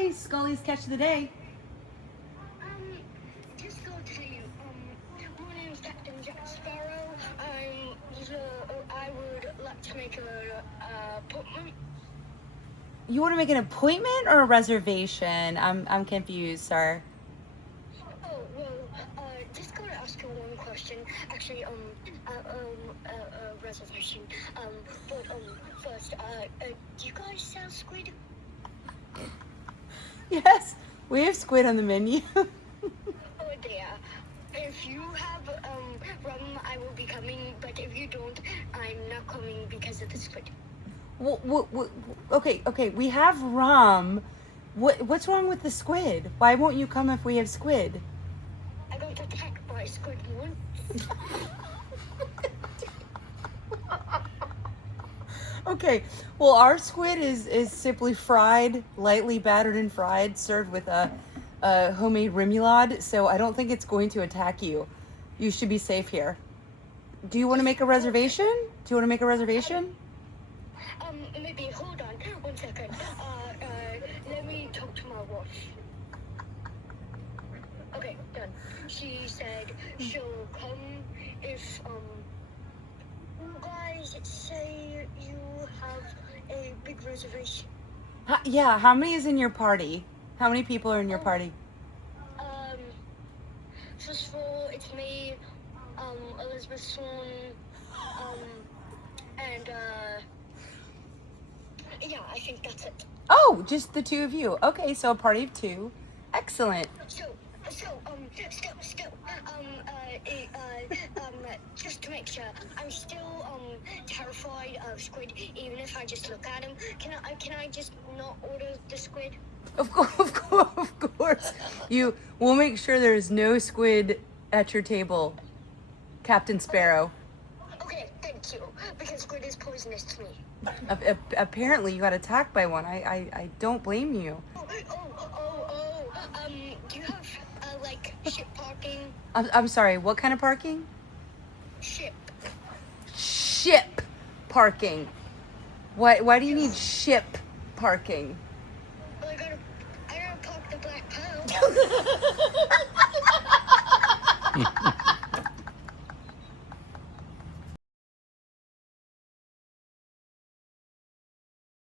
Hi, Scully's catch of the day. Just go to you. My name's Captain Jack Sparrow. I would like to make a appointment. You want to make an appointment or a reservation? I'm confused, sir. Oh well, just going to ask you one question. Actually, reservation. But first, do you guys sell squid? Yes, we have squid on the menu. Oh dear. If you have rum, I will be coming. But if you don't, I'm not coming because of the squid. Okay, we have rum. What's wrong with the squid? Why won't you come if we have squid? I got attacked by a squid once. Okay, well, our squid is simply fried, lightly battered and fried, served with a homemade remoulade, so I don't think it's going to attack you. You should be safe here. Do you want to make a reservation? Do you want to make a reservation? Maybe hold on 1 second. Let me talk to my wife. Okay, done. She said she'll come if you guys say you have a big reservation. Yeah, how many is in your party? How many people are in your party? First of all, it's me, Elizabeth Swan, and yeah, I think that's it. Oh, just the two of you. Okay, so a party of two. Excellent. Still, just to make sure, I'm still terrified of squid, even if I just look at him. Can I just not order the squid? Of course. We'll make sure there's no squid at your table, Captain Sparrow. Okay, thank you, because squid is poisonous to me. Apparently you got attacked by one. I don't blame you. Do you have like ship parking? I'm sorry, what kind of parking? Ship Parking. Why do you need ship parking? Well, I gotta park the black pearl.